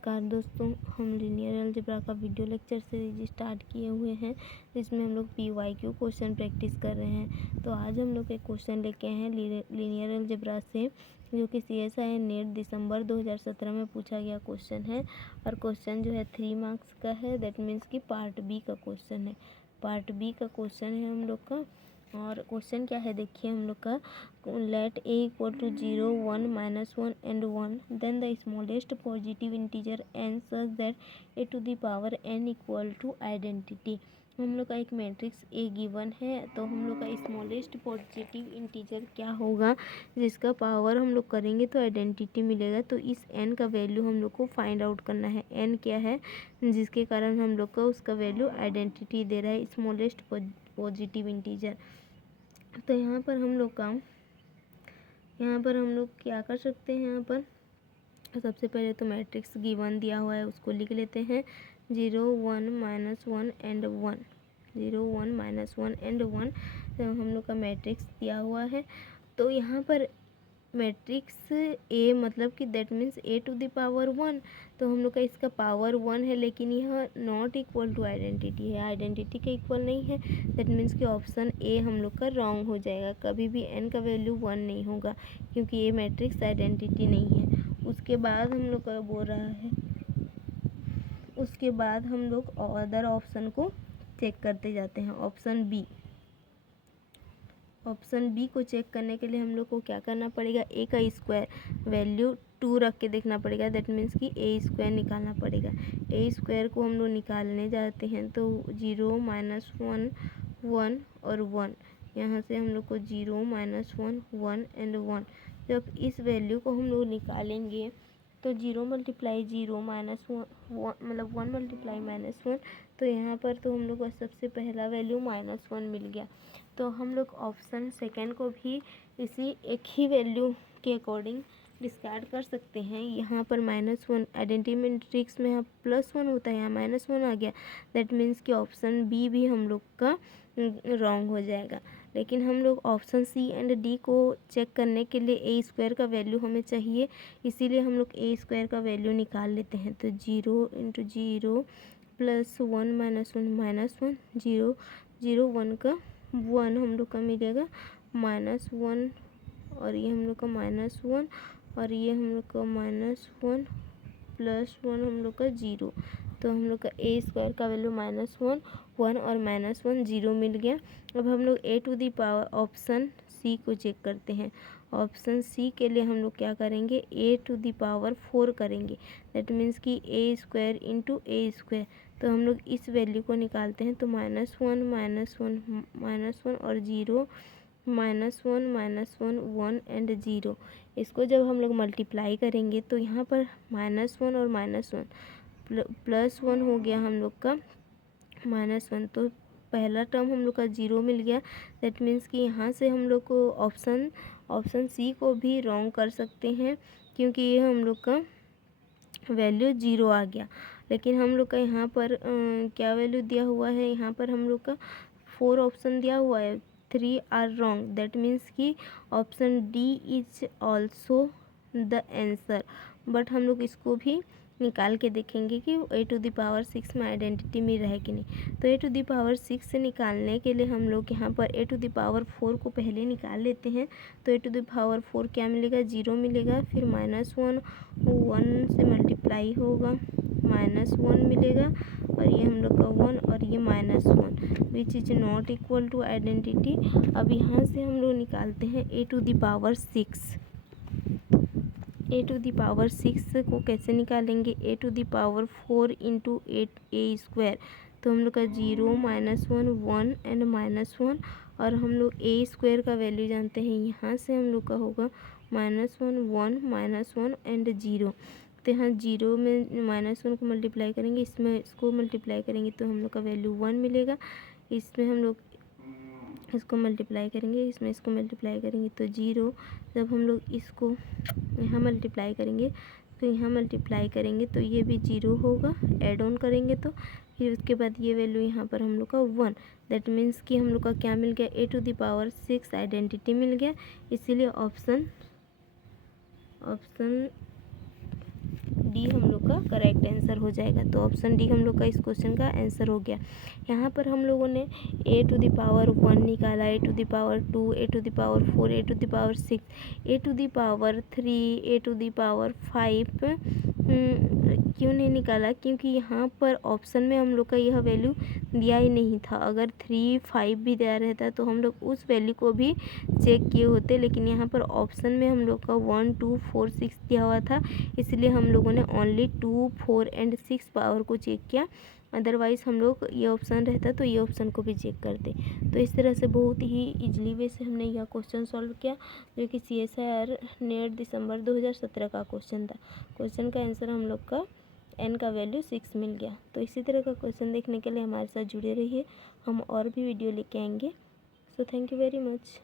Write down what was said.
नमस्कार दोस्तों, हम लीनियर अलजेब्रा का वीडियो लेक्चर सीरीज स्टार्ट किए हुए हैं जिसमें हम लोग PYQ क्वेश्चन प्रैक्टिस कर रहे हैं। तो आज हम लोग एक क्वेश्चन लेके आए हैं लीनियर अलजेब्रा से, जो कि CSI नेट दिसंबर 2017 में पूछा गया क्वेश्चन है। और क्वेश्चन जो है 3 मार्क्स का है, दैट मीन्स कि पार्ट बी का क्वेश्चन है। पार्ट बी का क्वेश्चन है हम लोग का। और क्वेश्चन क्या है देखिए हम लोग का, let a equal to 0, 1, -1 and 1, then the smallest positive integer n such that a to the power n equal to identity. हम लोग का एक मैट्रिक्स A गिवन है, तो हम लोग का स्मॉलेस्ट पॉजिटिव इंटीजर क्या होगा जिसका पावर हम लोग करेंगे तो आइडेंटिटी मिलेगा। तो इस n का वैल्यू हम लोग को फाइंड आउट करना है। n क्या है जिसके कारण हम लोग का उसका वैल्यू आइडेंटिटी दे रहा है, स्मॉलेस्ट पॉजिटिव इंटीजर। तो यहाँ पर हम लोग क्या कर सकते हैं। यहाँ पर सबसे पहले तो मैट्रिक्स गिवन दिया हुआ है, उसको लिख लेते हैं 0, 1, -1 एंड 1, 0, 1, -1 एंड 1। तो हम लोग का मैट्रिक्स दिया हुआ है। तो यहाँ पर मैट्रिक्स A मतलब कि that means A to the power 1, तो हम लोग का इसका पावर 1 है, लेकिन यह नॉट इक्वल टू आइडेंटिटी है, आइडेंटिटी के इक्वल नहीं है। दैट मीन्स कि ऑप्शन A हम लोग का रॉन्ग हो जाएगा। कभी भी n का वैल्यू 1 नहीं होगा, क्योंकि ये मैट्रिक्स आइडेंटिटी नहीं है। उसके बाद हम लोग का बोल रहा है, उसके बाद हम लोग अदर ऑप्शन को चेक करते जाते हैं। ऑप्शन बी को चेक करने के लिए हम लोग को क्या करना पड़ेगा, ए का स्क्वायर वैल्यू 2 रख के देखना पड़ेगा। दैट मीन्स कि ए स्क्वायर निकालना पड़ेगा। ए स्क्वायर को हम लोग निकालने जाते हैं तो 0, -1, 1 और 1, यहाँ से हम लोग को 0, -1, 1 एंड 1। जब इस वैल्यू को हम लोग निकालेंगे तो 0 × 0 -1 मतलब 1 × -1, तो यहाँ पर तो हम लोग को सबसे पहला वैल्यू -1 मिल गया। तो हम लोग ऑप्शन सेकेंड को भी इसी एक ही वैल्यू के अकॉर्डिंग डिस्कार्ड कर सकते हैं। यहाँ पर -1 आइडेंटिटी मैट्रिक्स में यहाँ +1 होता है, यहाँ -1 आ गया। दैट मीन्स कि ऑप्शन बी भी हम लोग का रॉन्ग हो जाएगा। लेकिन हम लोग ऑप्शन सी एंड डी को चेक करने के लिए ए स्क्वायर का वैल्यू हमें चाहिए, इसीलिए हम लोग ए स्क्वायर का वैल्यू निकाल लेते हैं। तो 0 × 0 +1 -1 -1, 0, 0, 1 का 1 हम लोग का मिलेगा -1, और ये हम लोग का -1, और ये हम लोग का -1 +1 हम लोग का 0। तो हम लोग का ए स्क्वायर का वैल्यू -1, 1 और -1, 0 मिल गया। अब हम लोग a to the power option C को चेक करते हैं। ऑप्शन सी के लिए हम लोग क्या करेंगे, ए टू दी पावर 4 करेंगे। दैट मीन्स कि ए स्क्वायर इंटू ए स्क्वायर। तो हम लोग इस वैल्यू को निकालते हैं तो -1, -1 और 0, -1, 1 एंड 0। इसको जब हम लोग मल्टीप्लाई करेंगे तो यहाँ पर -1 और -1 +1 हो गया हम लोग का -1, तो पहला टर्म हम लोग का 0 मिल गया। दैट मीन्स कि यहाँ से हम लोग को ऑप्शन सी को भी रॉन्ग कर सकते हैं, क्योंकि ये हम लोग का वैल्यू 0 आ गया। लेकिन हम लोग का यहाँ पर क्या वैल्यू दिया हुआ है, यहाँ पर हम लोग का 4 ऑप्शन दिया हुआ है, 3 आर रॉन्ग। दैट मीन्स कि option D is also the answer. But हम लोग इसको भी निकाल के देखेंगे कि ए टू द पावर 6 में आइडेंटिटी मिल रहा है कि नहीं। तो ए टू द पावर 6 से निकालने के लिए हम लोग यहाँ पर ए टू द पावर 4 को पहले निकाल लेते हैं। तो ए टू द पावर 4 क्या मिलेगा, 0 मिलेगा, फिर -1 1 से मल्टीप्लाई होगा, -1 मिलेगा, और ये हम लोग का 1 और ये -1 which is not equal to identity. अब यहाँ से हम लोग निकालते हैं a to the power 6। A to the power 6 को कैसे निकालेंगे, a to the power 4 × 8 a square. तो हम लोग का 0, -1, 1 एंड -1, और हम लोग ए स्क्वायर का वैल्यू जानते हैं, यहाँ से हम लोग का होगा -1, 1, -1 एंड 0। तो यहाँ 0 में -1 को मल्टीप्लाई करेंगे, इसमें इसको मल्टीप्लाई करेंगे तो हम लोग का वैल्यू 1 मिलेगा। इसमें हम लोग इसको मल्टीप्लाई करेंगे, इसमें इसको मल्टीप्लाई करेंगे तो 0। जब हम लोग इसको यहाँ मल्टीप्लाई करेंगे तो यहाँ मल्टीप्लाई करेंगे तो ये भी 0 होगा, ऐड ऑन करेंगे तो फिर उसके बाद ये वैल्यू यहाँ पर हम लोग का 1। दैट मीन्स कि हम लोग का क्या मिल गया, ए टू द पावर 6 आइडेंटिटी मिल गया। इसीलिए ऑप्शन डी हम लोग का करेक्ट आंसर हो जाएगा। तो ऑप्शन डी हम लोग का इस क्वेश्चन का आंसर हो गया। यहाँ पर हम लोगों ने ए टू द पावर 1 निकाला, a to the power 2, a to the power 4, a to the power 6, a to the power 3, a to the power 5 क्यों नहीं निकाला? क्योंकि यहाँ पर ऑप्शन में हम लोग का यह वैल्यू दिया ही नहीं था। अगर 3, 5 भी दिया रहता तो हम लोग उस वैल्यू को भी चेक किए होते, लेकिन यहाँ पर ऑप्शन में हम लोग का 1, 2, 4, 6 दिया हुआ था, इसलिए हम लोगों ने ओनली 2, 4 एंड 6 पावर को चेक किया। अदरवाइज़ हम लोग ये ऑप्शन रहता तो ये ऑप्शन को भी चेक करते। तो इस तरह से बहुत ही इजली वे से हमने यह क्वेश्चन सॉल्व किया, जो कि CSIR नेट दिसंबर 2017 का क्वेश्चन था। क्वेश्चन का आंसर हम लोग का n का वैल्यू 6 मिल गया। तो इसी तरह का क्वेश्चन देखने के लिए हमारे साथ जुड़े रहिए, हम और भी वीडियो लेके आएंगे। So thank you very much.